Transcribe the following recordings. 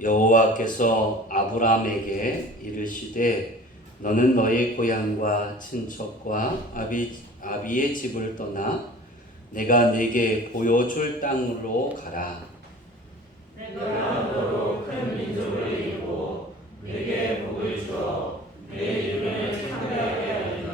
여호와께서 아브라함에게 이르시되 너는 너의 고향과 친척과 아비의 집을 떠나 내가 네게 보여줄 땅으로 가라. 내가 너로 큰 민족을 이루고 네게 복을 주어 내 이름을 창대하게 하리니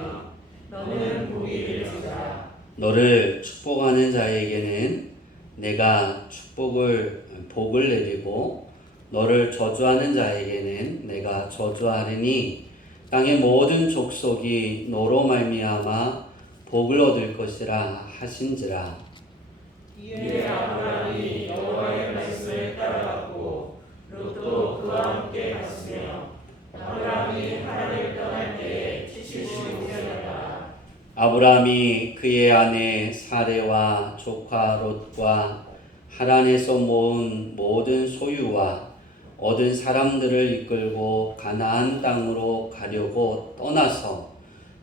너는 복이 될지라. 너를 축복하는 자에게는 내가 복을 내리고 너를 저주하는 자에게는 내가 저주하리니 땅의 모든 족속이 너로 말미암아 복을 얻을 것이라 하신지라. 이에 아브라함이 여호와의 말씀을 따라갔고 롯도 그와 함께 갔으며 아브라함이 하란을 떠날 때에 75세였다. 아브라함이 그의 아내 사레와 조카 롯과 하란에서 모은 모든 소유와 얻은 사람들을 이끌고 가나안 땅으로 가려고 떠나서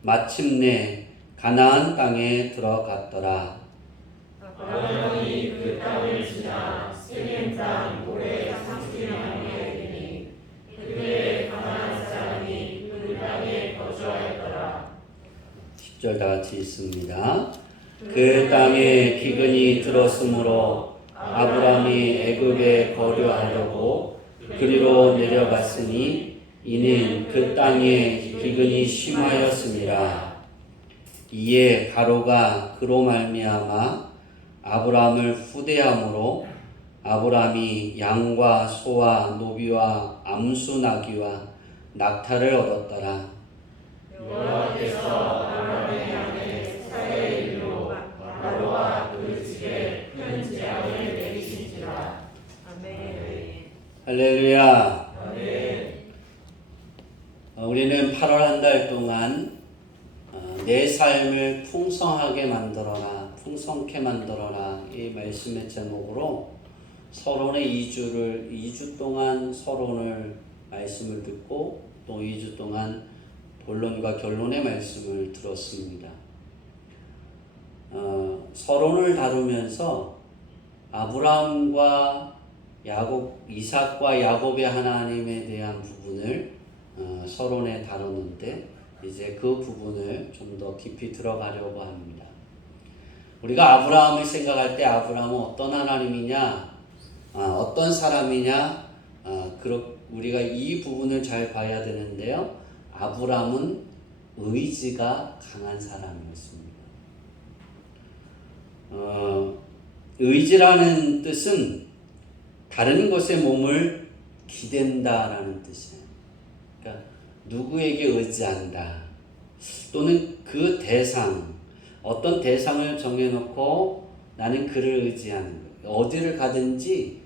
마침내 가나안 땅에 들어갔더라. 아브라함이 그 땅을 지나 세겜 땅 모래 30년에 이르니 그때에 가나안 사람이 그 땅에 거주하였더라. 10절 다 같이 읽습니다. 그 땅에 기근이 들었으므로 아브라함이 애굽에 거류하려고 그리로 내려갔으니 이는 그 땅에 기근이 심하였음이라. 이에 바로가 그로 말미암아 아브라함을 후대함으로 아브라함이 양과 소와 노비와 암수 나귀와 낙타를 얻었더라. 여호와께서 아브라함의 아내 사레의 일로 바로와 그 집에 큰 재앙을 내리신지라. 아멘. 할렐루야. 아멘. 우리는 8월 한 달 동안 내 삶을 풍성하게 만들어라, 풍성케 만들어라 이 말씀의 제목으로 서론의 2주 동안 서론을 말씀을 듣고 또 2주 동안 본론과 결론의 말씀을 들었습니다. 서론을 다루면서 아브라함과 이삭과 야곱의 하나님에 대한 부분을 서론에 다뤘는데 이제 그 부분을 좀 더 깊이 들어가려고 합니다. 우리가 아브라함을 생각할 때 아브라함은 어떤 하나님이냐, 어떤 사람이냐, 우리가 이 부분을 잘 봐야 되는데요. 아브라함은 의지가 강한 사람이었습니다. 의지라는 뜻은 다른 것에 몸을 기댄다라는 뜻이에요. 그러니까 누구에게 의지한다. 또는 그 대상, 어떤 대상을 정해놓고 나는 그를 의지하는 거예요. 어디를 가든지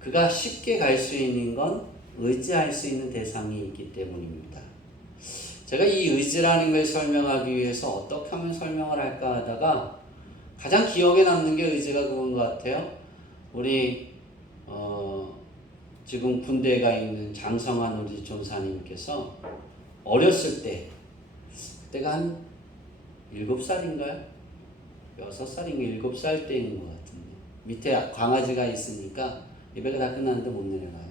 그가 쉽게 갈 수 있는 건 의지할 수 있는 대상이 있기 때문입니다. 제가 이 의지라는 걸 설명하기 위해서 어떻게 하면 설명을 할까 하다가 가장 기억에 남는 게 의지가 그건 것 같아요. 우리 지금 군대에 가 있는 장성환 우리 전사님께서 어렸을 때 그때가 한 7살인가요? 6살인가 7살 때인 것 같은데 밑에 강아지가 있으니까 예배가 다 끝났는데 못 내려가요.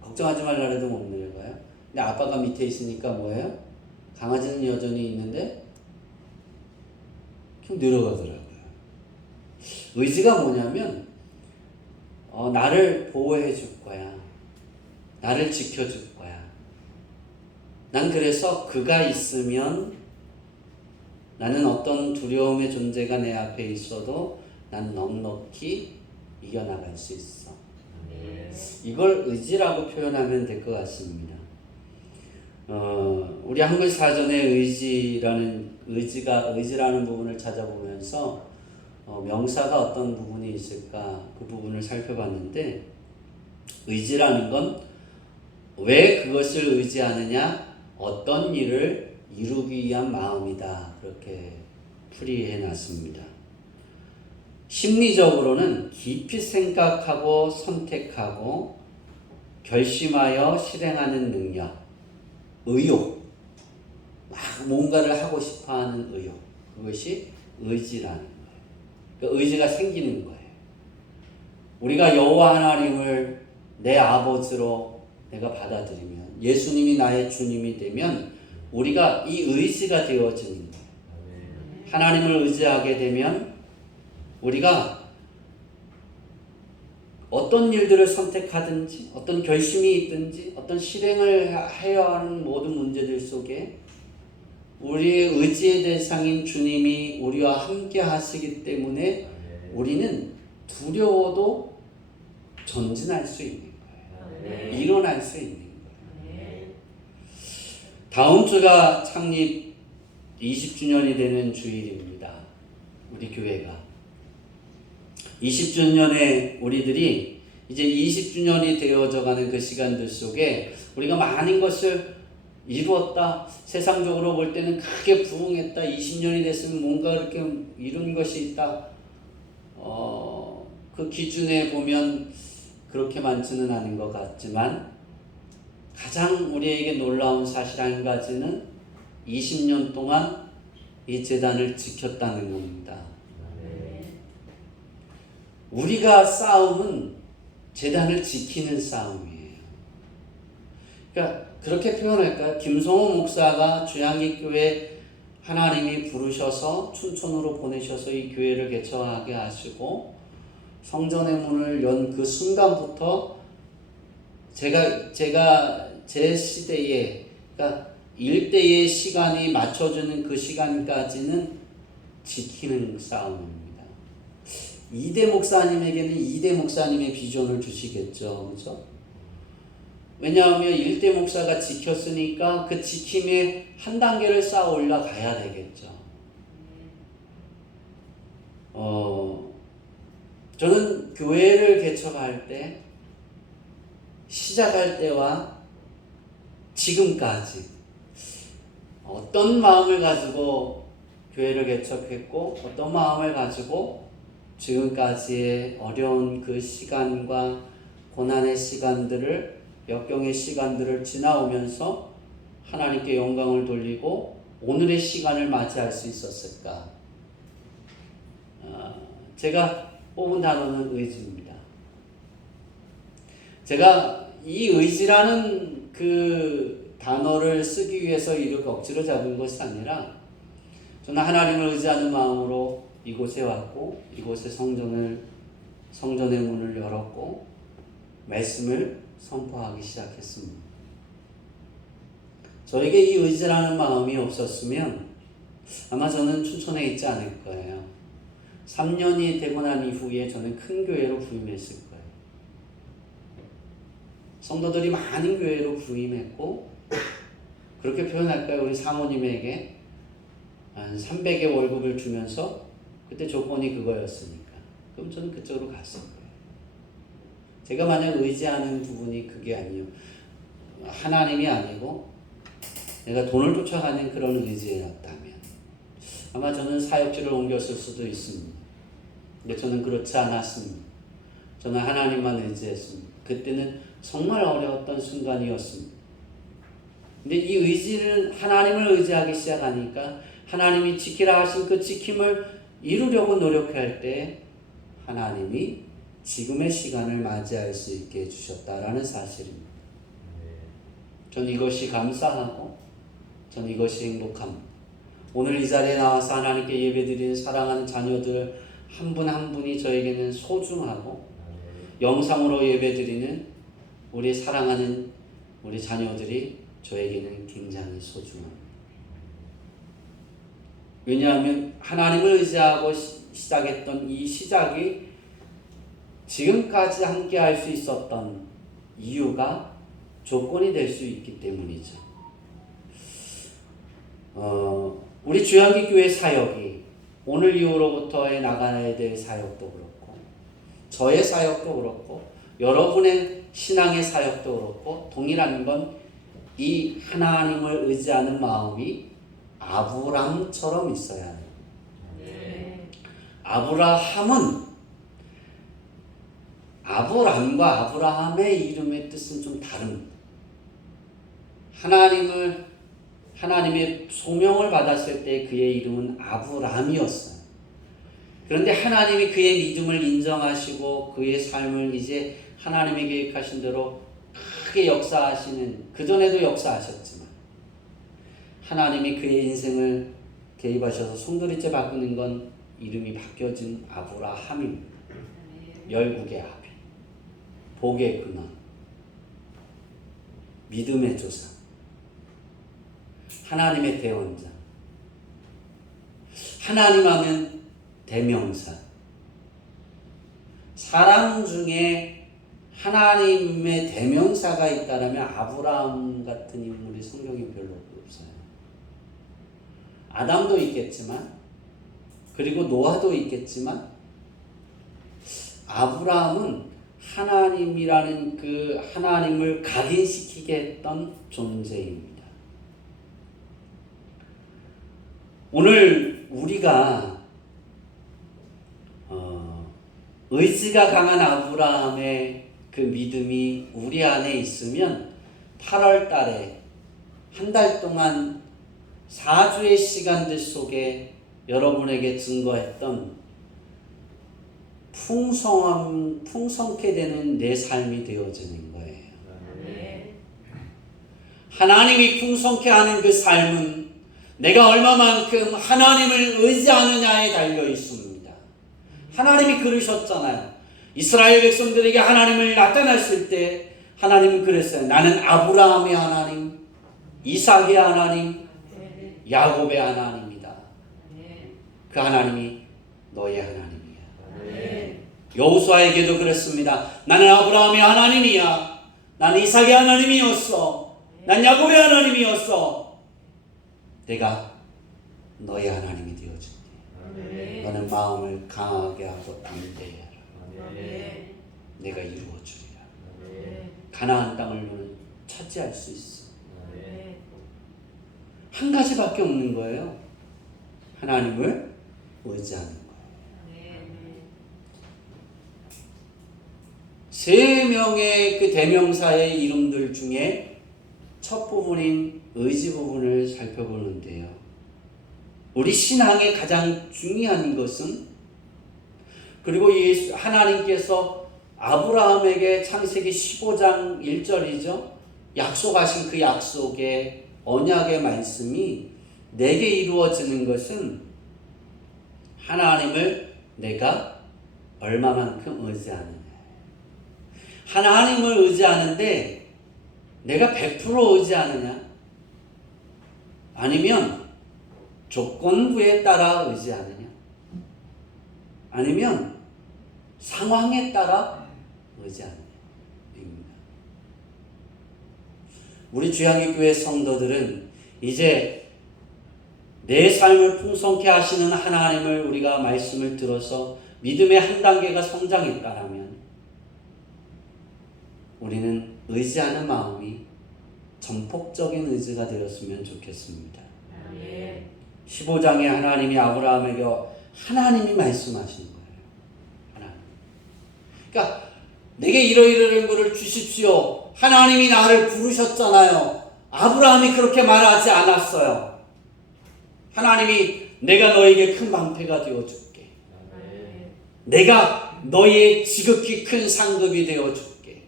걱정하지 말라 해도 못 내려가요. 근데 아빠가 밑에 있으니까 뭐예요? 강아지는 여전히 있는데 좀 내려가더라고요. 의지가 뭐냐면 나를 보호해 줄 거야. 나를 지켜줄 거야. 난 그래서 그가 있으면 나는 어떤 두려움의 존재가 내 앞에 있어도 난 넉넉히 이겨나갈 수 있어. 이걸 의지라고 표현하면 될 것 같습니다. 우리 한글 사전에 의지라는 부분을 찾아보면서 명사가 어떤 부분이 있을까 그 부분을 살펴봤는데 의지라는 건 왜 그것을 의지하느냐 어떤 일을 이루기 위한 마음이다 그렇게 풀이해 놨습니다. 심리적으로는 깊이 생각하고 선택하고 결심하여 실행하는 능력, 의욕, 막 뭔가를 하고 싶어하는 의욕, 그것이 의지라는 거예요. 그러니까 의지가 생기는 거예요. 우리가 여호와 하나님을 내 아버지로 내가 받아들이면, 예수님이 나의 주님이 되면 우리가 이 의지가 되어지는 거예요. 하나님을 의지하게 되면 우리가 어떤 일들을 선택하든지 어떤 결심이 있든지 어떤 실행을 해야 하는 모든 문제들 속에 우리의 의지의 대상인 주님이 우리와 함께 하시기 때문에 우리는 두려워도 전진할 수 있는 거예요. 일어날 수 있는 거예요. 다음 주가 창립 20주년이 되는 주일입니다. 우리 교회가 20주년에 우리들이 이제 20주년이 되어져가는 그 시간들 속에 우리가 많은 것을 이루었다. 세상적으로 볼 때는 크게 부흥했다. 20년이 됐으면 뭔가 이렇게 이룬 것이 있다. 그 기준에 보면 그렇게 많지는 않은 것 같지만 가장 우리에게 놀라운 사실 한 가지는 20년 동안 이 재단을 지켰다는 겁니다. 우리가 싸움은 재단을 지키는 싸움이에요. 그러니까 그렇게 표현할까요? 김성호 목사가 주양기교회 하나님이 부르셔서 춘천으로 보내셔서 이 교회를 개척하게 하시고 성전의 문을 연 그 순간부터 제가 제 시대에, 그러니까 일대의 시간이 맞춰주는 그 시간까지는 지키는 싸움입니다. 이대 목사님에게는 이대 목사님의 비전을 주시겠죠. 그렇죠? 왜냐하면 일대 목사가 지켰으니까 그 지킴의 한 단계를 쌓아 올라가야 되겠죠. 저는 교회를 개척할 때, 시작할 때와 지금까지 어떤 마음을 가지고 교회를 개척했고 어떤 마음을 가지고 지금까지의 어려운 그 시간과 고난의 시간들을, 역경의 시간들을 지나오면서 하나님께 영광을 돌리고 오늘의 시간을 맞이할 수 있었을까? 제가 뽑은 단어는 의지입니다. 제가 이 의지라는 그 단어를 쓰기 위해서 이렇게 억지로 잡은 것이 아니라 저는 하나님을 의지하는 마음으로 이곳에 왔고 이곳에 성전의 문을 열었고 말씀을 선포하기 시작했습니다. 저에게 이 의지라는 마음이 없었으면 아마 저는 춘천에 있지 않을 거예요. 3년이 되고 난 이후에 저는 큰 교회로 부임했을 거예요. 성도들이 많은 교회로 부임했고, 그렇게 표현할까요? 우리 사모님에게 한 300의 월급을 주면서 그때 조건이 그거였으니까 그럼 저는 그쪽으로 갔을 거예요. 제가 만약 의지하는 부분이 그게 아니요, 하나님이 아니고 내가 돈을 쫓아가는 그런 의지였다면 아마 저는 사역지를 옮겼을 수도 있습니다. 근데 저는 그렇지 않았습니다. 저는 하나님만 의지했습니다. 그때는 정말 어려웠던 순간이었습니다. 근데 이 의지는 하나님을 의지하기 시작하니까 하나님이 지키라 하신 그 지킴을 이루려고 노력할 때 하나님이 지금의 시간을 맞이할 수 있게 해주셨다라는 사실입니다. 전 이것이 감사하고 전 이것이 행복합니다. 오늘 이 자리에 나와서 하나님께 예배드리는 사랑하는 자녀들 한 분 한 분이 저에게는 소중하고 영상으로 예배드리는 우리 사랑하는 우리 자녀들이 저에게는 굉장히 소중합니다. 왜냐하면 하나님을 의지하고 시작했던 이 시작이 지금까지 함께 할 수 있었던 이유가 조건이 될 수 있기 때문이죠. 우리 주양기 교회 사역이 오늘 이후로부터의 나가야 될 사역도 그렇고 저의 사역도 그렇고 여러분의 신앙의 사역도 그렇고 동일한 건 이 하나님을 의지하는 마음이 아브람처럼 있어야 해요. 아브라함은 아브람과 아브라함의 이름의 뜻은 좀 다릅니다. 하나님의 소명을 받았을 때 그의 이름은 아브람이었어요. 그런데 하나님이 그의 믿음을 인정하시고 그의 삶을 이제 하나님이 계획하신 대로 크게 역사하시는, 그전에도 역사하셨지만 하나님이 그의 인생을 개입하셔서 송두리째 바꾸는 건 이름이 바뀌어진 아브라함입니다. 열국의 아비, 복의 근원, 믿음의 조상, 하나님의 대원자, 하나님 하면 대명사. 사람 중에 하나님의 대명사가 있다면 아브라함 같은 인물이 성경에 별로 없어요. 아담도 있겠지만, 그리고 노아도 있겠지만, 아브라함은 하나님이라는 그 하나님을 각인시키게 했던 존재입니다. 오늘 우리가 의지가 강한 아브라함의 그 믿음이 우리 안에 있으면 8월 달에 한 달 동안 4주의 시간들 속에 여러분에게 증거했던 풍성케 되는 내 삶이 되어지는 거예요. 하나님이 풍성케 하는 그 삶은 내가 얼마만큼 하나님을 의지하느냐에 달려 있습니다. 하나님이 그러셨잖아요. 이스라엘 백성들에게 하나님을 나타났을 때 하나님은 그랬어요. 나는 아브라함의 하나님, 이삭의 하나님, 야곱의 하나님이다. 그 하나님이 너의 하나님이야. 여호수아에게도 그랬습니다. 나는 아브라함의 하나님이야. 나는 이삭의 하나님이었어. 난 야곱의 하나님이었어. 내가 너의 하나님이 되어줄게. 너는 마음을 강하게 하고 담대해라. 내가 이루어주리라. 가나안 땅을 너는 차지할 수 있어. 한 가지밖에 없는 거예요. 하나님을 의지하는 거예요. 세 명의 그 대명사의 이름들 중에 첫 부분인 의지 부분을 살펴보는데요. 우리 신앙의 가장 중요한 것은, 그리고 하나님께서 아브라함에게 창세기 15장 1절이죠. 약속하신 그 약속의 언약의 말씀이 내게 이루어지는 것은 하나님을 내가 얼마만큼 의지하느냐. 하나님을 의지하는데 내가 100% 의지하느냐? 아니면 조건부에 따라 의지하느냐? 아니면 상황에 따라 의지하느냐? 입니다. 우리 주양기교회 성도들은 이제 내 삶을 풍성케 하시는 하나님을 우리가 말씀을 들어서 믿음의 한 단계가 성장했다라면 우리는 의지하는 마음이 전폭적인 의지가 되었으면 좋겠습니다. 15장에 하나님이 아브라함에게 하나님이 말씀하신 거예요. 하나님. 그러니까 내게 이러이러한 것을 주십시오. 하나님이 나를 부르셨잖아요. 아브라함이 그렇게 말하지 않았어요. 하나님이 내가 너에게 큰 방패가 되어줄게. 내가 너의 지극히 큰 상급이 되어줄게.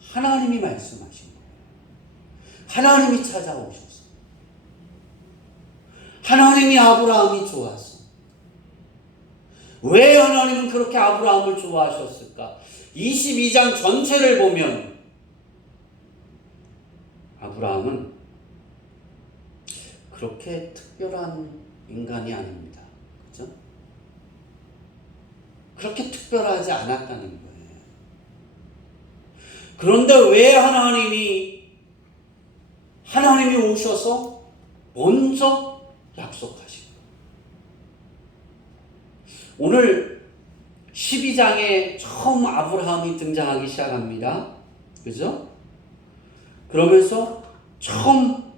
하나님이 말씀하신 거예요. 하나님이 찾아오셨어요. 하나님이 아브라함이 좋았어. 왜 하나님은 그렇게 아브라함을 좋아하셨을까? 22장 전체를 보면 아브라함은 그렇게 특별한 인간이 아닙니다. 그렇죠? 그렇게 특별하지 않았다는 거예요. 그런데 왜 하나님이 오셔서 먼저 약속하신 거예요. 오늘 12장에 처음 아브라함이 등장하기 시작합니다. 그죠? 그러면서 처음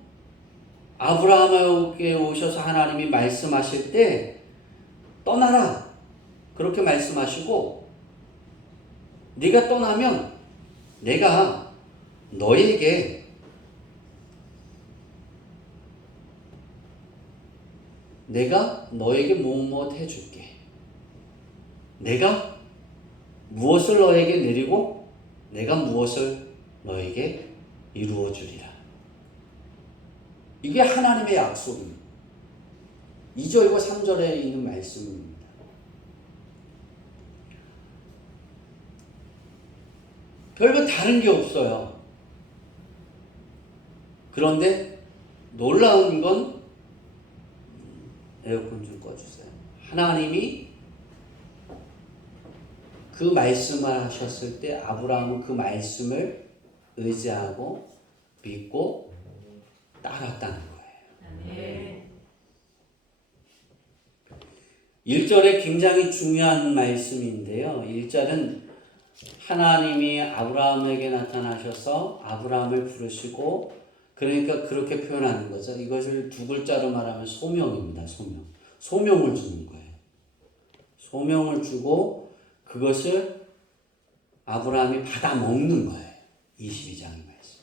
아브라함에게 오셔서 하나님이 말씀하실 때 떠나라 그렇게 말씀하시고, 네가 떠나면 내가 너에게 내가 너에게 무엇 해줄게. 내가 무엇을 너에게 내리고 내가 무엇을 너에게 이루어 주리라. 이게 하나님의 약속입니다. 2절과 3절에 있는 말씀입니다. 별로 다른 게 없어요. 그런데 놀라운 건 에어컨 좀 꺼주세요. 하나님이 그 말씀을 하셨을 때 아브라함은 그 말씀을 의지하고 믿고 따랐다는 거예요. 1절에 굉장히 중요한 말씀인데요. 1절은 하나님이 아브라함에게 나타나셔서 아브라함을 부르시고, 그러니까 그렇게 표현하는 거죠. 이것을 두 글자로 말하면 소명입니다. 소명을 주는 거예요. 소명을 주고 그것을 아브라함이 받아 먹는 거예요. 22장의 말씀.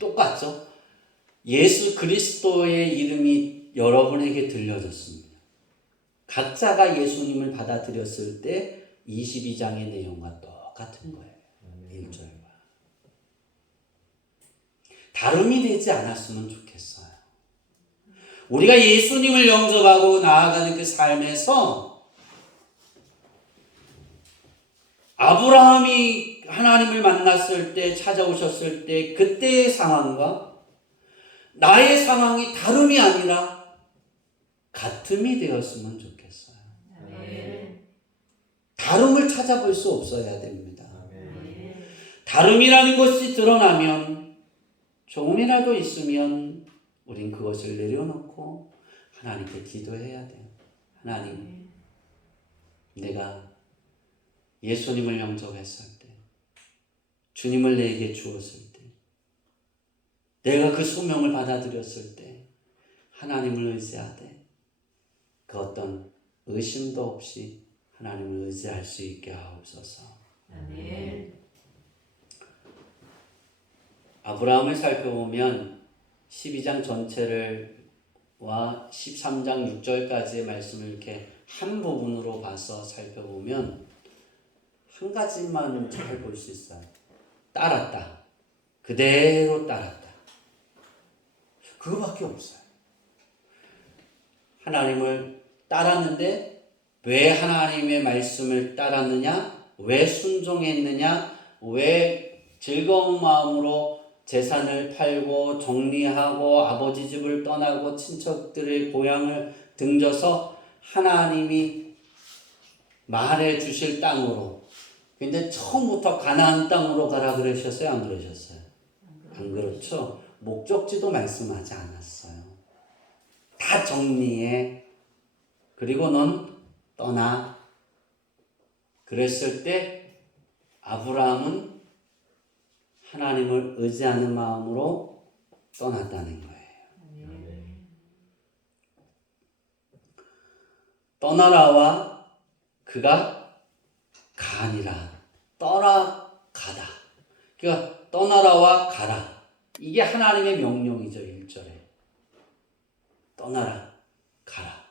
똑같죠? 예수 그리스도의 이름이 여러분에게 들려졌습니다. 각자가 예수님을 받아들였을 때 22장의 내용과 똑같은 거예요. 1절과. 다름이 되지 않았으면 좋겠어요. 우리가 예수님을 영접하고 나아가는 그 삶에서 아브라함이 하나님을 만났을 때, 찾아오셨을 때 그때의 상황과 나의 상황이 다름이 아니라 같음이 되었으면 좋겠어요. 다름을 찾아볼 수 없어야 됩니다. 다름이라는 것이 드러나면, 조금이라도 있으면 우린 그것을 내려놓고 하나님께 기도해야 돼요. 하나님, 내가 예수님을 영접했을 때, 주님을 내게 주었을 때, 내가 그 소명을 받아들였을 때 하나님을 의지하되 그 어떤 의심도 없이 하나님을 의지할 수 있게 하옵소서. 아멘. 아브라함을 살펴보면 12장 전체를 와 13장 6절까지의 말씀을 이렇게 한 부분으로 봐서 살펴보면 한 가지만 잘 볼 수 있어요. 따랐다. 그대로 따랐다. 그거밖에 없어요. 하나님을 따랐는데 왜 하나님의 말씀을 따랐느냐? 왜 순종했느냐? 왜 즐거운 마음으로 재산을 팔고 정리하고 아버지 집을 떠나고 친척들의 고향을 등져서 하나님이 말해 주실 땅으로, 근데 처음부터 가나안 땅으로 가라 그러셨어요? 안 그러셨어요? 안 그렇죠. 목적지도 말씀하지 않았어요. 다 정리해. 그리고 넌 떠나. 그랬을 때 아브라함은 하나님을 의지하는 마음으로 떠났다는 거예요. 떠나라와 그가 가니라. 떠나가다. 그러니까 떠나라와 가라. 이게 하나님의 명령이죠. 1절에. 떠나라. 가라.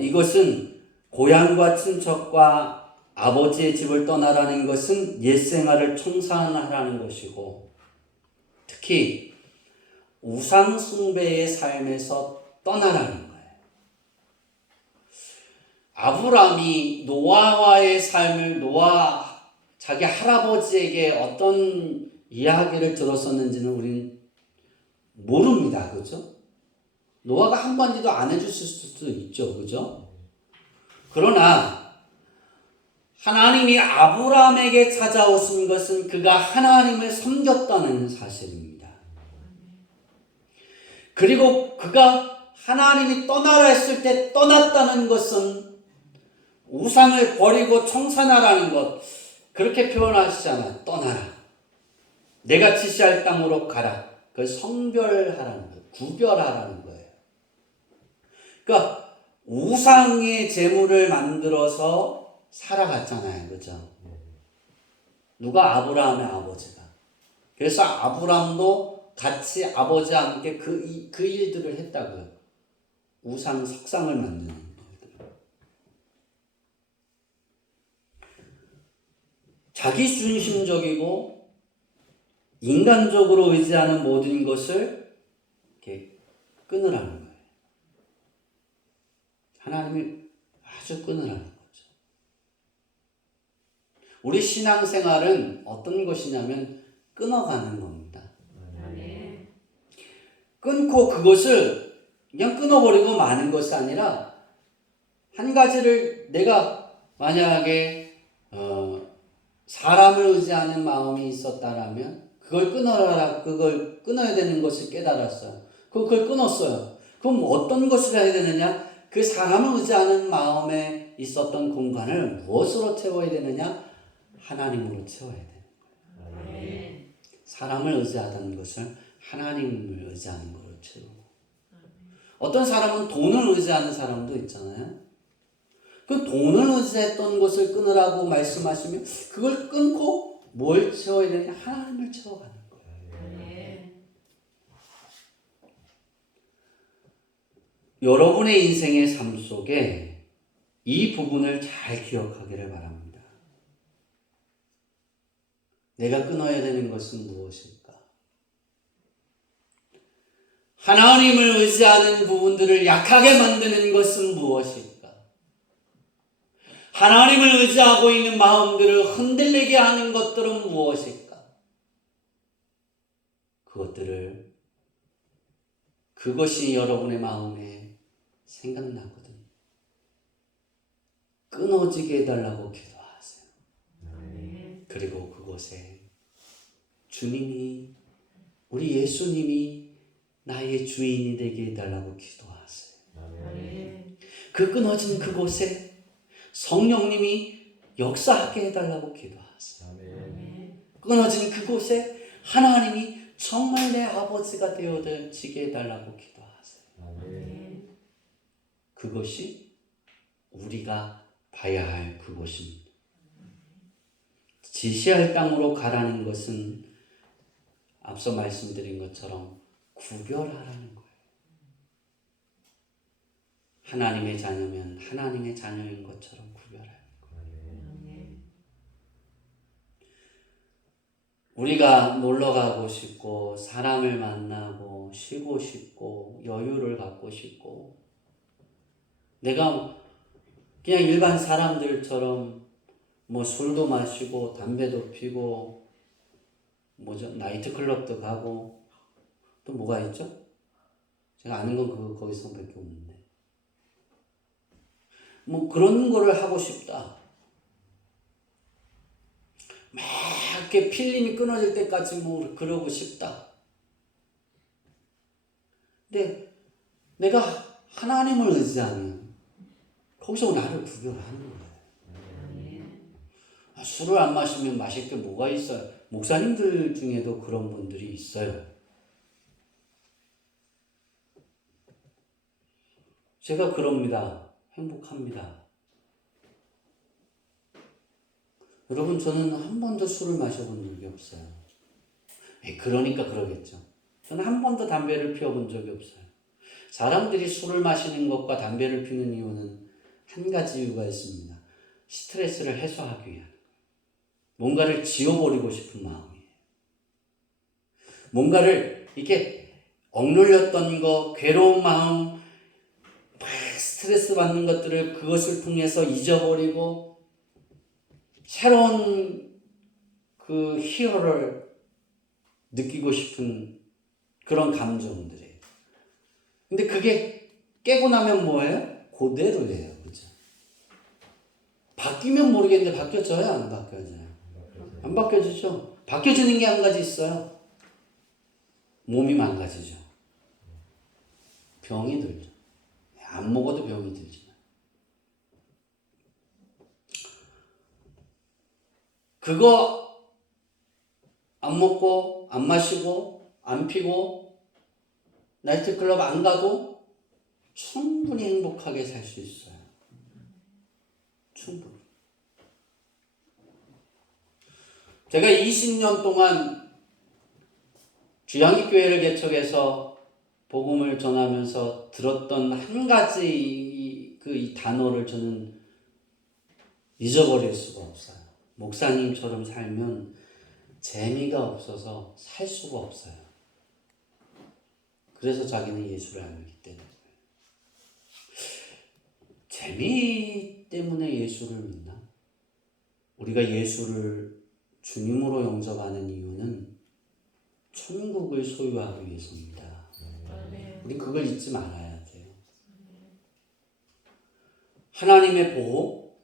이것은 고향과 친척과 아버지의 집을 떠나라는 것은 옛생활을 청산하라는 것이고, 특히 우상 숭배의 삶에서 떠나라는 거예요. 아브라함이 노아와의 삶을, 자기 할아버지에게 어떤 이야기를 들었었는지는 우리는 모릅니다. 그죠? 노아가 한마디도 안 해줬을 수도 있죠. 그죠? 그러나 하나님이 아브라함에게 찾아오신 것은 그가 하나님을 섬겼다는 사실입니다. 그리고 그가 하나님이 떠나라 했을 때 떠났다는 것은 우상을 버리고 청산하라는 것, 그렇게 표현하시잖아요. 떠나라. 내가 지시할 땅으로 가라. 그걸 성별하라는 거예요. 구별하라는 거예요. 그러니까 우상의 제물을 만들어서 살아갔잖아요. 그죠? 누가? 아브라함의 아버지가. 그래서 아브라함도 같이 아버지와 함께 그 일들을 했다고요. 우상 석상을 만드는 일들. 자기중심적이고 인간적으로 의지하는 모든 것을 이렇게 끊으라는 거예요. 하나님을 아주 끊으라는 거죠. 우리 신앙생활은 어떤 것이냐면 끊어가는 겁니다. 끊고 그것을 그냥 끊어버리고 마는 것이 아니라 한 가지를 내가 만약에 사람을 의지하는 마음이 있었다라면 그걸 끊어야 되는 것을 깨달았어요. 그걸 끊었어요. 그럼 어떤 것을 해야 되느냐? 그 사람을 의지하는 마음에 있었던 공간을 무엇으로 채워야 되느냐? 하나님으로 채워야 되는 거예요. 사람을 의지하던 것을 하나님을 의지하는 것으로 채우고. 어떤 사람은 돈을 의지하는 사람도 있잖아요. 그 돈을 의지했던 것을 끊으라고 말씀하시면 그걸 끊고 뭘 채워야 되느냐? 하나님을 채워가는 거예요. 여러분의 인생의 삶 속에 이 부분을 잘 기억하기를 바랍니다. 내가 끊어야 되는 것은 무엇일까? 하나님을 의지하는 부분들을 약하게 만드는 것은 무엇일까? 하나님을 의지하고 있는 마음들을 흔들리게 하는 것들은 무엇일까? 그것이 여러분의 마음에 생각나거든요. 끊어지게 해달라고 기도하세요. 그리고 그곳에 주님이, 우리 예수님이 나의 주인이 되게 해달라고 기도하세요. 그 끊어진 그곳에 성령님이 역사하게 해달라고 기도하세요. 끊어진 그곳에 하나님이 정말 내 아버지가 되어지게 해달라고 기도하세요. 그것이 우리가 봐야 할 그곳입니다. 지시할 땅으로 가라는 것은 앞서 말씀드린 것처럼 구별하라는 거예요. 하나님의 자녀면 하나님의 자녀인 것처럼 구별하는 거예요. 우리가 놀러 가고 싶고 사람을 만나고 쉬고 싶고 여유를 갖고 싶고 내가 그냥 일반 사람들처럼 술도 마시고 담배도 피고 나이트클럽도 가고 또 뭐가 있죠? 제가 아는 건 거기서밖에 없는데 그런 거를 하고 싶다. 막 이렇게 필름이 끊어질 때까지 그러고 싶다. 근데 내가 하나님을 의지하면 거기서 나를 구별하는 거예요. 술을 안 마시면 마실 게 뭐가 있어요? 목사님들 중에도 그런 분들이 있어요. 제가 그럽니다. 행복합니다. 여러분, 저는 한 번도 술을 마셔본 적이 없어요. 그러니까 그러겠죠. 저는 한 번도 담배를 피워본 적이 없어요. 사람들이 술을 마시는 것과 담배를 피우는 이유는 한 가지 이유가 있습니다. 스트레스를 해소하기 위한. 뭔가를 지워버리고 싶은 마음이에요. 뭔가를 이렇게 억눌렸던 거, 괴로운 마음, 스트레스 받는 것들을 그것을 통해서 잊어버리고 새로운 그 희열을 느끼고 싶은 그런 감정들이에요. 근데 그게 깨고 나면 뭐예요? 그대로예요. 그죠? 바뀌면 모르겠는데 바뀌어져요? 안 바뀌어져요? 안 바뀌어지죠? 바뀌어지는 게 한 가지 있어요. 몸이 망가지죠. 병이 들죠. 안 먹어도 병이 들지만. 그거 안 먹고 안 마시고 안 피고 나이트클럽 안 가도 충분히 행복하게 살 수 있어요. 충분히. 제가 20년 동안 주양기 교회를 개척해서 복음을 전하면서 들었던 한 가지 이 단어를 저는 잊어버릴 수가 없어요. 목사님처럼 살면 재미가 없어서 살 수가 없어요. 그래서 자기는 예수를 안 믿기 때문에. 재미 때문에 예수를 믿나? 우리가 예수를 주님으로 영접하는 이유는 천국을 소유하기 위해서입니다. 우리 그걸 잊지 말아야 돼요. 하나님의 보호,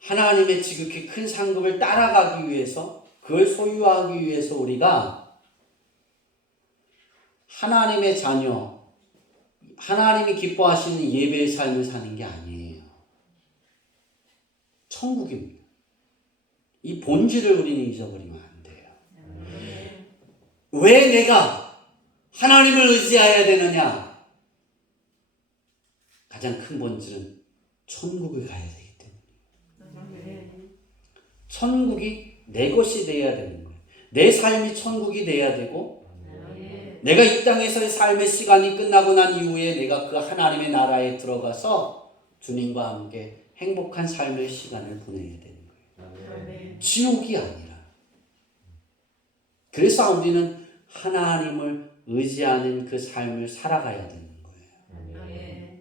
하나님의 지극히 큰 상급을 따라가기 위해서, 그걸 소유하기 위해서 우리가 하나님의 자녀, 하나님이 기뻐하시는 예배의 삶을 사는 게 아니에요. 천국입니다. 이 본질을 우리는 잊어버리면 안 돼요. 왜 내가 하나님을 의지해야 되느냐? 가장 큰 본질은 천국을 가야 되기 때문에. 천국이 내 것이 되어야 되는 거예요. 내 삶이 천국이 되어야 되고, 내가 이 땅에서의 삶의 시간이 끝나고 난 이후에 내가 그 하나님의 나라에 들어가서 주님과 함께 행복한 삶의 시간을 보내야 되는 거예요. 지옥이 아니라. 그래서 우리는 하나님을 의지하는 그 삶을 살아가야 되는 거예요.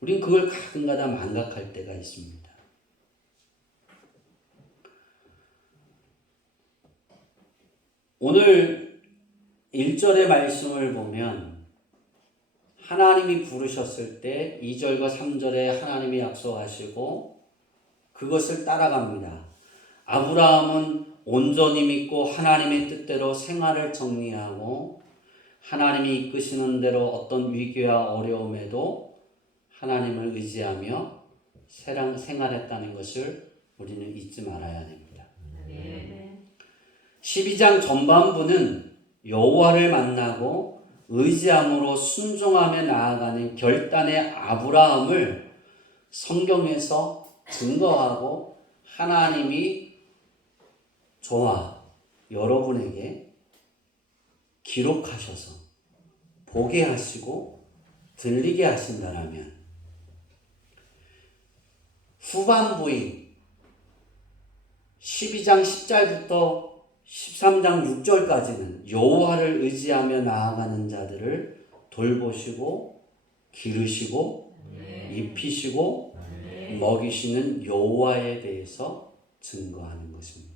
우린 그걸 가끔가다 망각할 때가 있습니다. 오늘 1절의 말씀을 보면 하나님이 부르셨을 때 2절과 3절에 하나님이 약속하시고 그것을 따라갑니다. 아브라함은 온전히 믿고 하나님의 뜻대로 생활을 정리하고 하나님이 이끄시는 대로 어떤 위기와 어려움에도 하나님을 의지하며 생활했다는 것을 우리는 잊지 말아야 됩니다. 12장 전반부는 여호와를 만나고 의지함으로 순종하며 나아가는 결단의 아브라함을 성경에서 증거하고 하나님이 저와 여러분에게 기록하셔서 보게 하시고 들리게 하신다라면 후반부인 12장 10절부터 13장 6절까지는 여호와를 의지하며 나아가는 자들을 돌보시고 기르시고 입히시고 먹이시는 여호와에 대해서 증거하는 것입니다.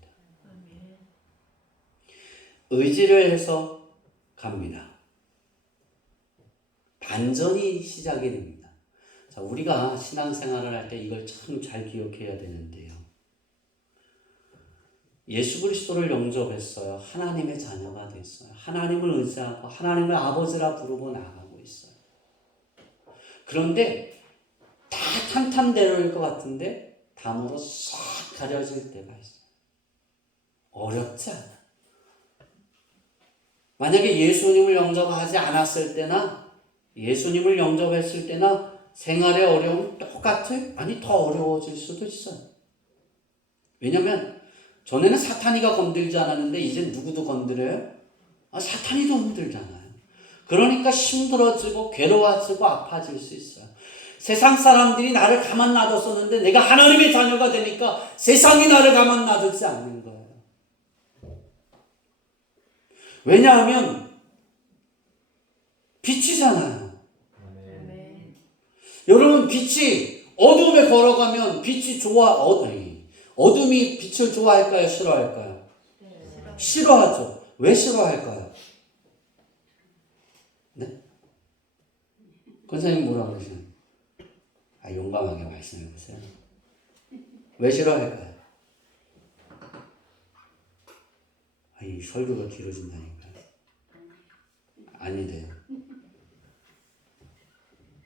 의지를 해서 갑니다. 반전이 시작이 됩니다. 자, 우리가 신앙생활을 할 때 이걸 참 잘 기억해야 되는데요. 예수 그리스도를 영접했어요. 하나님의 자녀가 됐어요. 하나님을 의지하고 하나님을 아버지라 부르고 나가고 있어요. 그런데 다 탄탄대로일 것 같은데 담으로 싹 가려질 때가 있어요. 어렵지 않아. 만약에 예수님을 영접하지 않았을 때나 예수님을 영접했을 때나 생활의 어려움이 똑같아요? 아니 더 어려워질 수도 있어요. 왜냐하면 전에는 사탄이가 건들지 않았는데 이제 누구도 건드려요? 사탄이도 흔들잖아요. 그러니까 힘들어지고 괴로워지고 아파질 수 있어요. 세상 사람들이 나를 가만 놔뒀었는데 내가 하나님의 자녀가 되니까 세상이 나를 가만 놔두지 않는 거예요. 왜냐하면 빛이잖아요. 여러분 빛이 어둠에 걸어가면 빛이 어둠이 빛을 좋아할까요? 싫어할까요? 싫어하죠. 왜 싫어할까요? 네? 권사님 뭐라고 그러시나요? 용감하게 말씀해 보세요. 왜 싫어할까요? 이 설교가 길어진다니까요. 아니래요.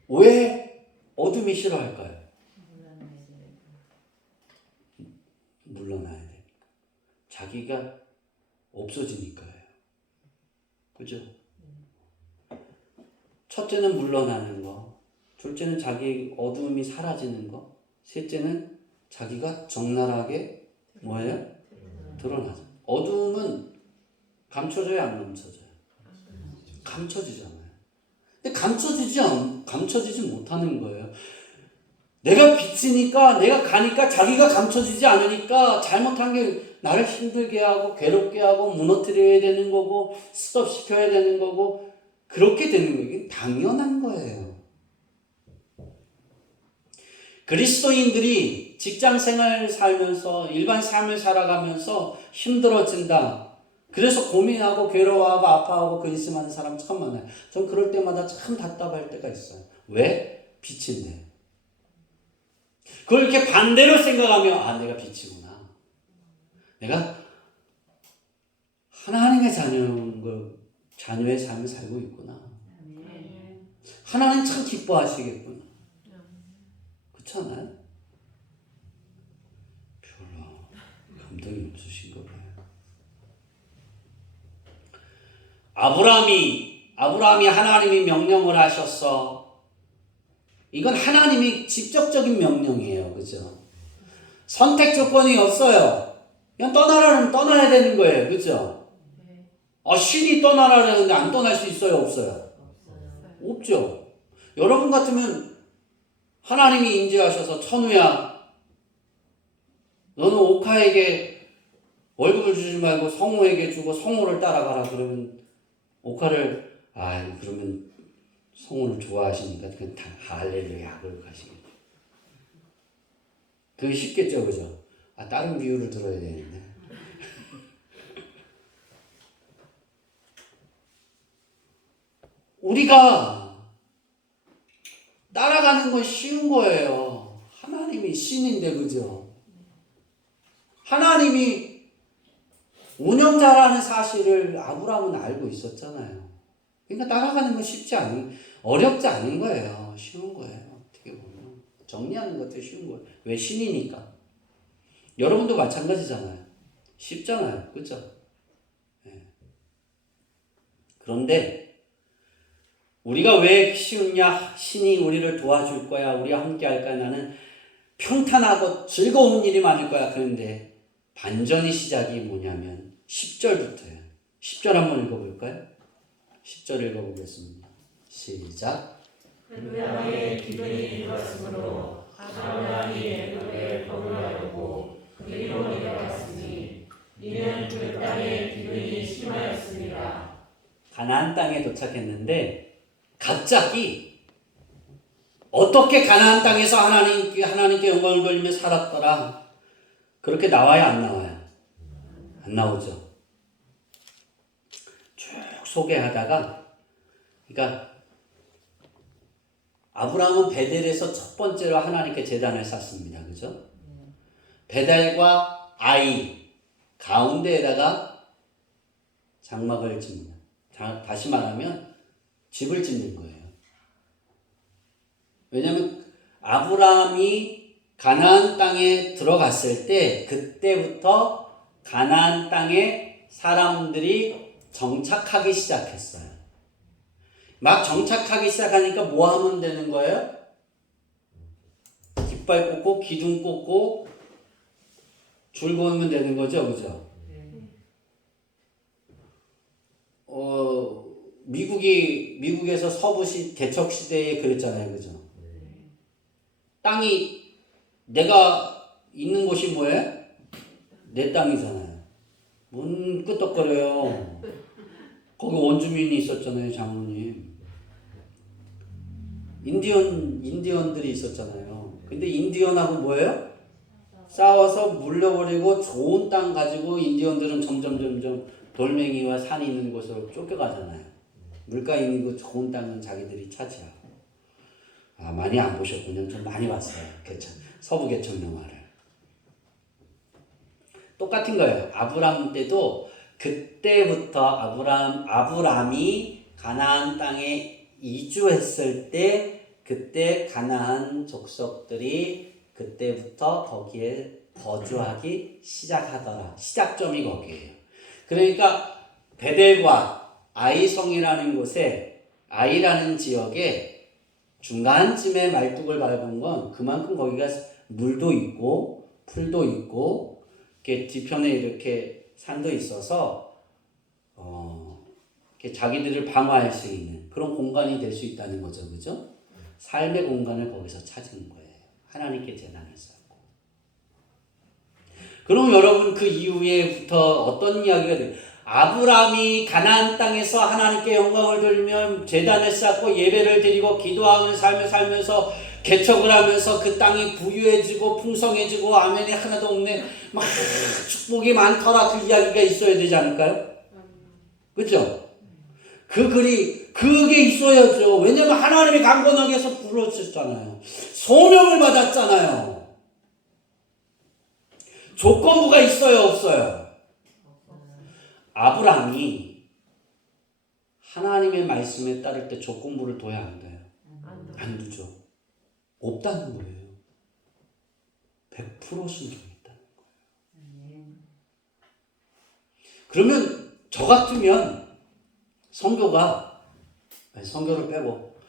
왜 어둠이 싫어할까요? 물러나야 됩니다. 자기가 없어지니까요. 그죠? 첫째는 물러나는 거, 둘째는 자기 어둠이 사라지는 거, 셋째는 자기가 적나라하게 뭐예요? 드러나죠. 어둠은 감춰져요, 안 감춰져요? 감춰지잖아요. 근데 감춰지지 못하는 거예요. 내가 비치니까, 내가 가니까 자기가 감춰지지 않으니까 잘못한 게 나를 힘들게 하고 괴롭게 하고 무너뜨려야 되는 거고 스톱시켜야 되는 거고 그렇게 되는 거예요. 이게 당연한 거예요. 그리스도인들이 직장생활 살면서 일반 삶을 살아가면서 힘들어진다. 그래서 고민하고 괴로워하고 아파하고 근심하는 사람 참 많아요. 전 그럴 때마다 참 답답할 때가 있어요. 왜? 빛인데. 그걸 이렇게 반대로 생각하면 아, 내가 빛이구나. 내가 하나님의 자녀의 삶을 살고 있구나. 하나님 참 기뻐하시겠구나. 그렇지 않아요? 별로 감동이 없으신가 봐요. 아브라함이 하나님이 명령을 하셨어. 이건 하나님이 직접적인 명령이에요. 그죠? 선택 조건이 없어요. 그냥 떠나라면 떠나야 되는 거예요. 그죠? 신이 떠나라는데 안 떠날 수 있어요? 없어요? 없죠. 여러분 같으면 하나님이 인지하셔서 천우야, 너는 오카에게 월급을 주지 말고 성우에게 주고 성우를 따라가라. 그러면 오카를 그러면 성우를 좋아하시니까 그냥 다 할렐루야 그러고 가시겠죠. 그게 쉽겠죠, 그죠? 다른 비유를 들어야 되는데. 우리가 따라가는 건 쉬운 거예요. 하나님이 신인데, 그죠? 하나님이 운영자라는 사실을 아브라함은 알고 있었잖아요. 그러니까 따라가는 건 어렵지 않은 거예요. 쉬운 거예요. 어떻게 보면. 정리하는 것도 쉬운 거예요. 왜? 신이니까. 여러분도 마찬가지잖아요. 쉽잖아요. 그죠? 네. 그런데 우리가 왜 쉬우냐? 신이 우리를 도와줄 거야. 우리와 함께 할 거야. 나는 평탄하고 즐거운 일이 많을 거야. 그런데 반전의 시작이 뭐냐면 10절부터예요. 10절 한번 읽어볼까요? 10절 읽어보겠습니다. 시작. 그 땅에 기근이 일었으므로 아브라함이 애굽에 거류하였고 그리로 내려갔으니 이는 그 땅에 기근이 심하였습니다. 가나안 땅에 도착했는데 갑자기 어떻게 가나안 땅에서 하나님께 영광을 돌리며 살았더라. 그렇게 나와요, 안 나와요? 안 나오죠. 쭉 소개하다가, 그러니까 아브라함은 베델에서 첫 번째로 하나님께 제단을 쌓습니다. 그죠? 베델과 아이 가운데에다가 장막을 짓습니다. 다시 말하면 집을 짓는 거예요. 왜냐하면 아브라함이 가나안 땅에 들어갔을 때 그때부터 가나안 땅에 사람들이 정착하기 시작했어요. 막 정착하기 시작하니까 뭐 하면 되는 거예요? 깃발 꽂고 기둥 꽂고 줄 그으면 되는 거죠, 그죠? 미국에서 서부시 개척 시대에 그랬잖아요, 그죠? 땅이 내가 있는 곳이 뭐예요? 내 땅이잖아요. 뭔 끄떡거려요. 거기 원주민이 있었잖아요, 장로님. 인디언들이 있었잖아요. 근데 인디언하고 뭐예요? 싸워서 물려버리고 좋은 땅 가지고 인디언들은 점점 돌멩이와 산이 있는 곳으로 쫓겨가잖아요. 물가 있는 그 좋은 땅은 자기들이 차지하고. 많이 안 보셨군요. 좀 많이 봤어요. 서부 개척 영화를. 똑같은 거예요. 아브라함 때도 그때부터 아브라함이 가나안 땅에 이주했을 때 그때 가나안 족속들이 그때부터 거기에 거주하기 시작하더라. 시작점이 거기에요. 그러니까 베델과 아이성이라는 곳에 아이라는 지역에 중간쯤에 말뚝을 밟은 건 그만큼 거기가 물도 있고 풀도 있고 이렇게 뒤편에 이렇게 산도 있어서 이렇게 자기들을 방어할 수 있는 그런 공간이 될 수 있다는 거죠. 그죠? 삶의 공간을 거기서 찾은 거예요. 하나님께 재단을 쌓고. 그럼 여러분 그 이후에부터 어떤 이야기가 돼요? 아브라함이 가나안 땅에서 하나님께 영광을 돌리며 재단을 쌓고 예배를 드리고 기도하는 삶을 살면서 개척을 하면서 그 땅이 부유해지고 풍성해지고 아멘이 하나도 없네. 막 축복이 많더라. 그 이야기가 있어야 되지 않을까요? 그렇죠? 그게 있어야죠. 왜냐면 하나님이 강건하게 해서 불러주셨잖아요. 소명을 받았잖아요. 조건부가 있어요, 없어요? 아브라함이 하나님의 말씀에 따를 때 조건부를 둬야 안 돼요? 안 두죠. 없다는 거예요. 100% 순종했다는 거예요. 그러면 저 같으면 성교를 빼고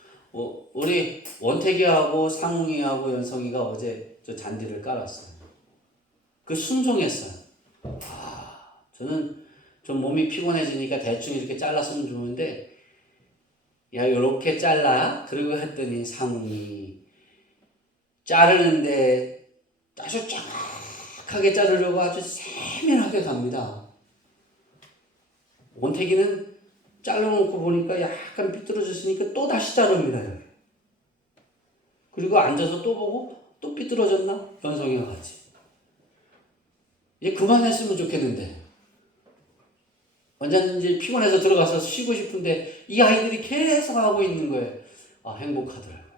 우리 원태기하고 상웅이하고 연성이가 어제 저 잔디를 깔았어요. 그 순종했어요. 저는 좀 몸이 피곤해지니까 대충 이렇게 잘랐으면 좋은데 야 요렇게 잘라? 그리고 했더니 상웅이 자르는데 아주 정확하게 자르려고 아주 세밀하게 갑니다. 원태기는 잘라놓고 보니까 약간 삐뚤어졌으니까 또 다시 자릅니다. 여기. 그리고 앉아서 또 보고 또 삐뚤어졌나? 연성이가 같이. 이제 그만했으면 좋겠는데 언제든지 피곤해서 들어가서 쉬고 싶은데 이 아이들이 계속 하고 있는 거예요. 행복하더라고요.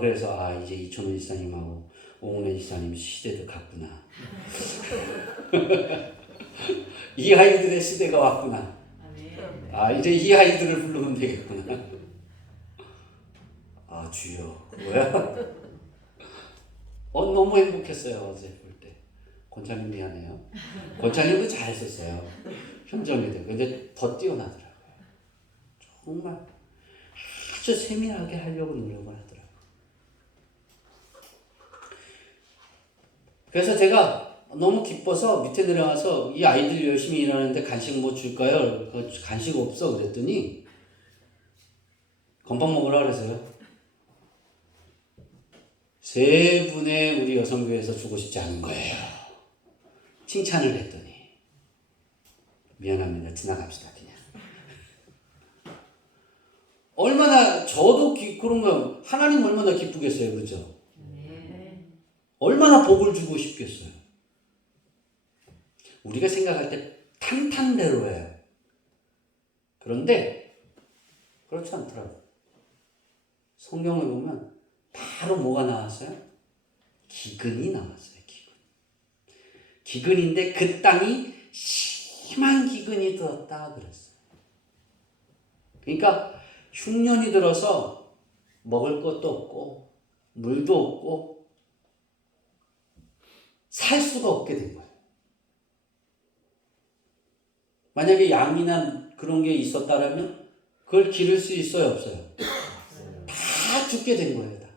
그래서 이제 이천원 지사님하고 오은혜 지사님 시대도 갔구나. 이 아이들의 시대가 왔구나. 이제 이 아이들을 부르면 되겠구나. 주여 뭐야? 너무 행복했어요. 어제 볼 때. 권장님 미안해요. 권장님도 잘 썼어요. 현정이들. 근데 더 뛰어나더라고요. 정말 아주 세밀하게 하려고 노력을 하더라고요. 그래서 제가 너무 기뻐서 밑에 내려가서 이 아이들 열심히 일하는데 간식 뭐 줄까요? 간식 없어 그랬더니 건빵 먹으라 그래서요. 3분의 우리 여성교회에서 주고 싶지 않은 거예요. 칭찬을 했더니 미안합니다. 지나갑시다 그냥. 얼마나 저도 그런 거 하나님 얼마나 기쁘겠어요. 그죠? 얼마나 복을 주고 싶겠어요. 우리가 생각할 때 탄탄대로예요. 그런데 그렇지 않더라고요. 성경을 보면 바로 뭐가 나왔어요? 기근이 나왔어요. 기근인데 그 땅이 심한 기근이 들었다 그랬어요. 그러니까 흉년이 들어서 먹을 것도 없고 물도 없고 살 수가 없게 된 거예요. 만약에 양이나 그런 게 있었다면 그걸 기를 수 있어요, 없어요? 다 죽게 된 거예요. 다.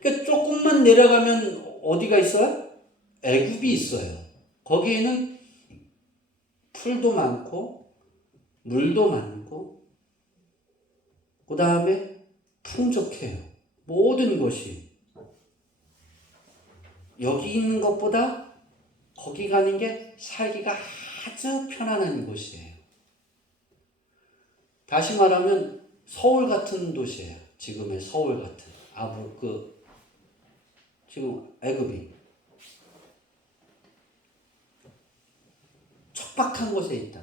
그러니까 조금만 내려가면 어디가 있어요? 애굽이 있어요. 거기에는 풀도 많고 물도 많고 그 다음에 풍족해요. 모든 것이. 여기 있는 것보다 거기 가는 게 살기가 아주 편안한 곳이에요. 다시 말하면 서울 같은 도시예요. 지금의 서울 같은. 지금 애굽이 척박한 곳에 있다.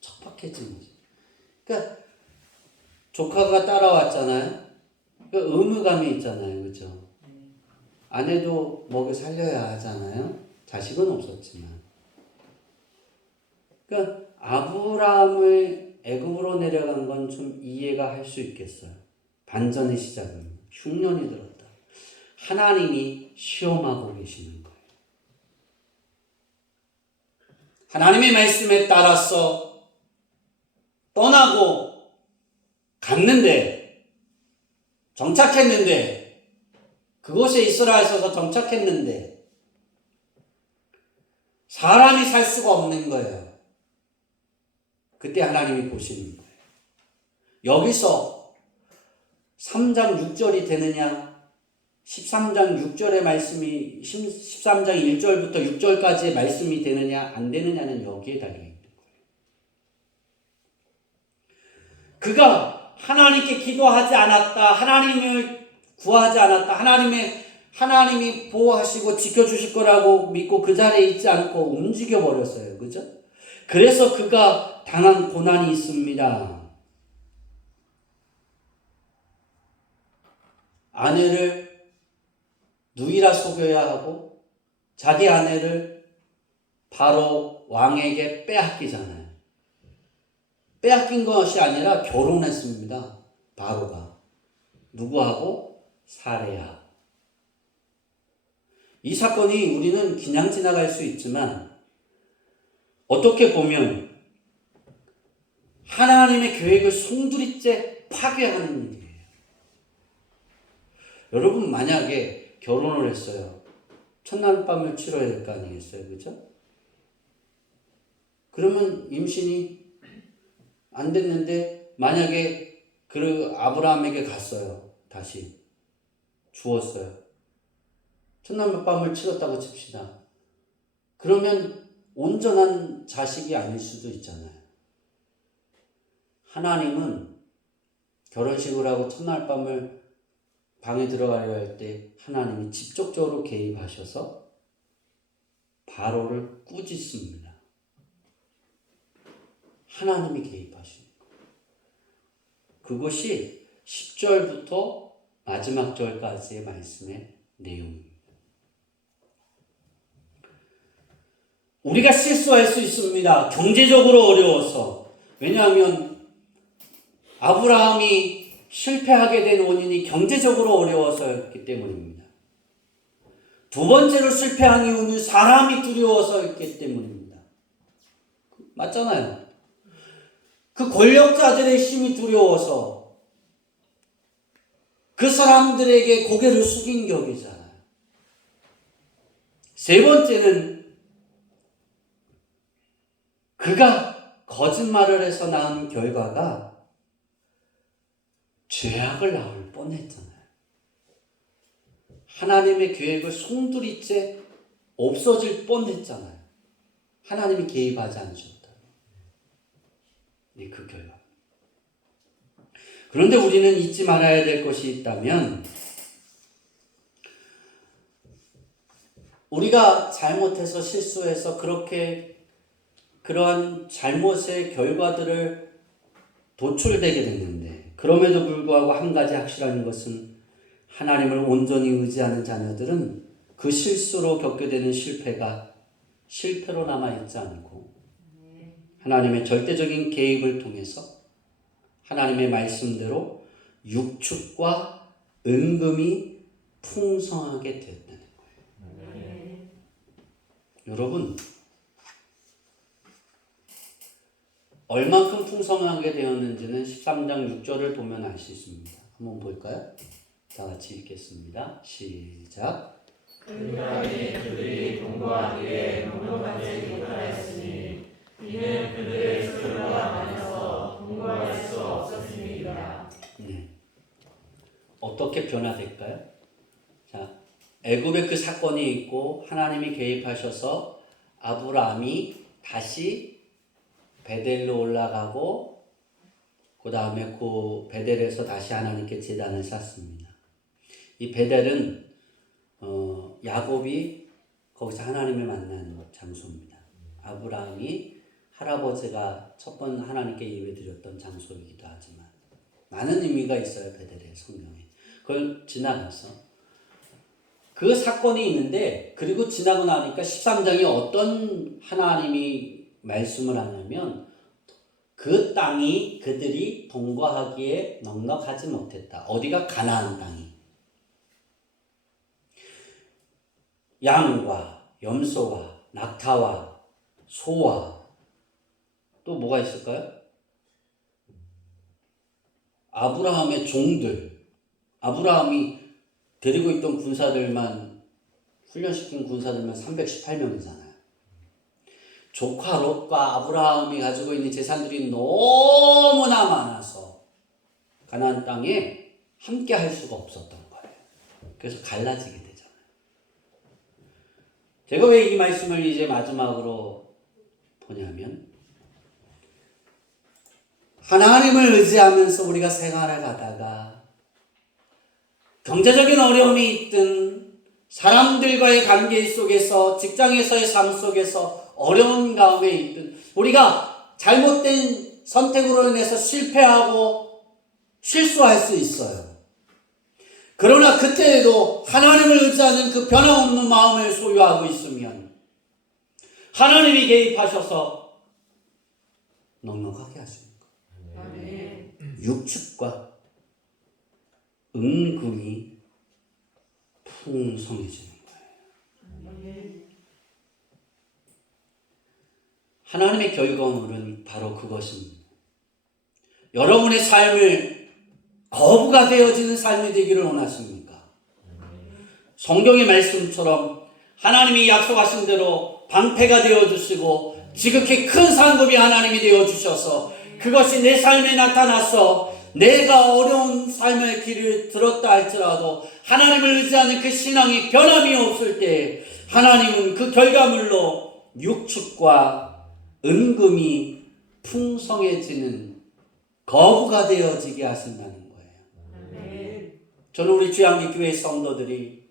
척박해진 거지. 그러니까 조카가 따라왔잖아요. 그러니까 의무감이 있잖아요. 그죠? 아내도 먹여 살려야 하잖아요. 자식은 없었지만. 그러니까 아브라함을 애굽으로 내려간 건 좀 이해가 할 수 있겠어요. 반전의 시작은 흉년이 들었다. 하나님이 시험하고 계시는 거예요. 하나님의 말씀에 따라서 떠나고 갔는데 정착했는데 그곳에 이스라엘에서 정착했는데 사람이 살 수가 없는 거예요. 그때 하나님이 보시는 거예요. 여기서 3장 6절이 되느냐, 13장 6절의 말씀이 13장 1절부터 6절까지의 말씀이 되느냐 안 되느냐는 여기에 달려있는 거예요. 그가 하나님께 기도하지 않았다, 하나님을 구하지 않았다, 하나님이 보호하시고 지켜주실 거라고 믿고 그 자리에 있지 않고 움직여 버렸어요. 그죠? 그래서 그가 당한 고난이 있습니다. 아내를 누이라 속여야 하고 자기 아내를 바로 왕에게 빼앗기잖아요. 빼앗긴 것이 아니라 결혼했습니다. 바로가. 누구하고? 사례야. 이 사건이 우리는 그냥 지나갈 수 있지만 어떻게 보면 하나님의 계획을 송두리째 파괴하는 일이에요. 여러분 만약에 결혼을 했어요. 첫날 밤을 치러야 될 거 아니겠어요? 그죠? 그러면 임신이 안 됐는데 만약에 그 아브라함에게 갔어요. 다시 주었어요. 첫날 밤을 치렀다고 칩시다. 그러면 온전한 자식이 아닐 수도 있잖아요. 하나님은 결혼식을 하고 첫날 밤을 방에 들어가려 할 때 하나님이 직접적으로 개입하셔서 바로를 꾸짖습니다. 하나님이 개입하시는 거예요. 그것이 10절부터 마지막 절까지의 말씀의 내용입니다. 우리가 실수할 수 있습니다. 경제적으로 어려워서. 왜냐하면 아브라함이 실패하게 된 원인이 경제적으로 어려워서였기 때문입니다. 두 번째로 실패한 이유는 사람이 두려워서였기 때문입니다. 맞잖아요. 그 권력자들의 힘이 두려워서 그 사람들에게 고개를 숙인 격이잖아요. 세 번째는 그가 거짓말을 해서 낳은 결과가 죄악을 낳을 뻔했잖아요. 하나님의 계획을 송두리째 없어질 뻔했잖아요. 하나님이 개입하지 않으셨다. 그 결과. 그런데 우리는 잊지 말아야 될 것이 있다면 우리가 잘못해서 실수해서 그러한 잘못의 결과들을 도출되게 됐는데 그럼에도 불구하고 한 가지 확실한 것은 하나님을 온전히 의지하는 자녀들은 그 실수로 겪게 되는 실패가 실패로 남아있지 않고 하나님의 절대적인 개입을 통해서 하나님의 말씀대로 육축과 은금이 풍성하게 되었다는 거예요. 여러분, 얼만큼 풍성하게 되었는지는 13장 6절을 보면 알 수 있습니다. 한번 볼까요? 다 같이 읽겠습니다. 시작. 그날에 그들이 동거하기에 동거하지 못하였으니 이는 그들의 소유가 많아서 동거할 수 없었습니다. 네. 어떻게 변화될까요? 자, 애굽의 그 사건이 있고 하나님이 개입하셔서 아브라함이 다시 베델로 올라가고 그 다음에 그 베델에서 다시 하나님께 제단을 쌓습니다. 이 베델은 야곱이 거기서 하나님을 만나는 장소입니다. 아브라함이 할아버지가 첫 번 하나님께 예배드렸던 장소이기도 하지만 많은 의미가 있어요. 베델의 성경에. 그걸 지나가서 그 사건이 있는데 그리고 지나고 나니까 13장이 어떤 하나님이 말씀을 하냐면 그 땅이 그들이 동거하기에 넉넉하지 못했다. 어디가? 가나안 땅이. 양과 염소와 낙타와 소와 또 뭐가 있을까요? 아브라함의 종들. 아브라함이 데리고 있던 군사들만 훈련시킨 군사들만 318명이잖아요. 조카 롯과 아브라함이 가지고 있는 재산들이 너무나 많아서 가나안 땅에 함께 할 수가 없었던 거예요. 그래서 갈라지게 되잖아요. 제가 왜 이 말씀을 이제 마지막으로 보냐면, 하나님을 의지하면서 우리가 생활을 가다가 경제적인 어려움이 있든 사람들과의 관계 속에서, 직장에서의 삶 속에서 어려운 가운데 있든 우리가 잘못된 선택으로 인해서 실패하고 실수할 수 있어요. 그러나 그때에도 하나님을 의지하는 그 변함없는 마음을 소유하고 있으면 하나님이 개입하셔서 넉넉하게 하십니다. 육축과 은금이 풍성해지는 거예요. 하나님의 결과물은 바로 그것입니다. 여러분의 삶을 거부가 되어지는 삶이 되기를 원하십니까? 성경의 말씀처럼 하나님이 약속하신 대로 방패가 되어주시고 지극히 큰 상급이 하나님이 되어주셔서 그것이 내 삶에 나타나서 내가 어려운 삶의 길을 들었다 할지라도 하나님을 의지하는 그 신앙이 변함이 없을 때 하나님은 그 결과물로 육축과 은금이 풍성해지는 거부가 되어지게 하신다는 거예요. 저는 우리 주양기 교회 성도들이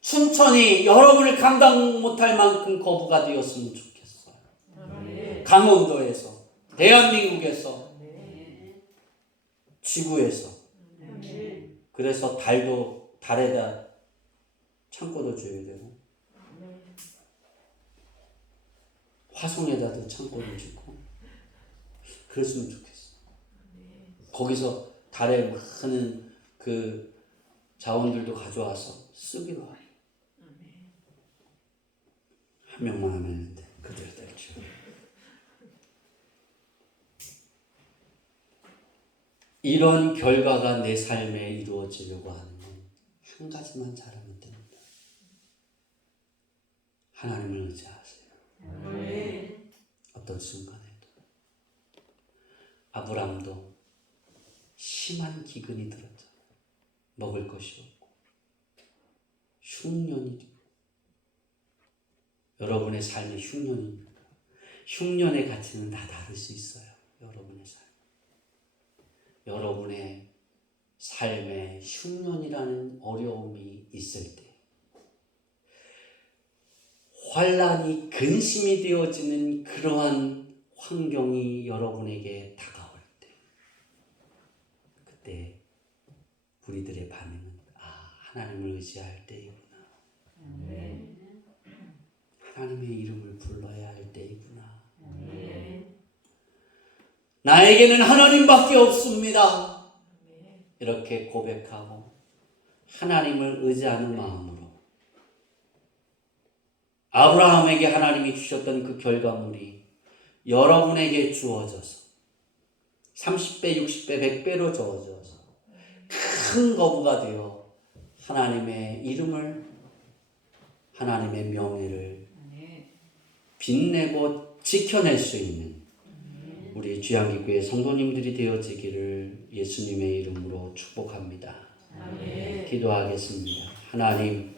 춘천이 여러분을 감당 못할 만큼 거부가 되었으면 좋겠어요. 강원도에서, 대한민국에서, 지구에서. 그래서 달에다 창고도 줘야 되고 화성에다도 창고를 짓고 그랬으면 좋겠어. 거기서 달에 많은 그 자원들도 가져와서 쓰기로 하래. 한 명만 하면 되는데 그들 될지. 이런 결과가 내 삶에 이루어지려고 하는 건 한 가지만 잘하면 됩니다. 하나님을 의지하세요. 어떤 순간에도. 아브람도 심한 기근이 들었잖아요. 먹을 것이 없고 흉년이 되고. 여러분의 삶의 흉년입니다. 흉년의 가치는 다 다를 수 있어요. 여러분의 삶. 여러분의 삶에 흉년이라는 어려움이 있을 때, 환난이 근심이 되어지는 그러한 환경이 여러분에게 다가올 때, 그때 우리들의 반응은 하나님을 의지할 때이구나. 하나님의 이름을 불러야 할 때이구나. 나에게는 하나님밖에 없습니다. 이렇게 고백하고 하나님을 의지하는 마음으로 아브라함에게 하나님이 주셨던 그 결과물이 여러분에게 주어져서 30배, 60배, 100배로 주어져서 큰 거부가 되어 하나님의 이름을, 하나님의 명예를 빛내고 지켜낼 수 있는 우리 주양기교회 성도님들이 되어지기를 예수님의 이름으로 축복합니다. 기도하겠습니다. 하나님,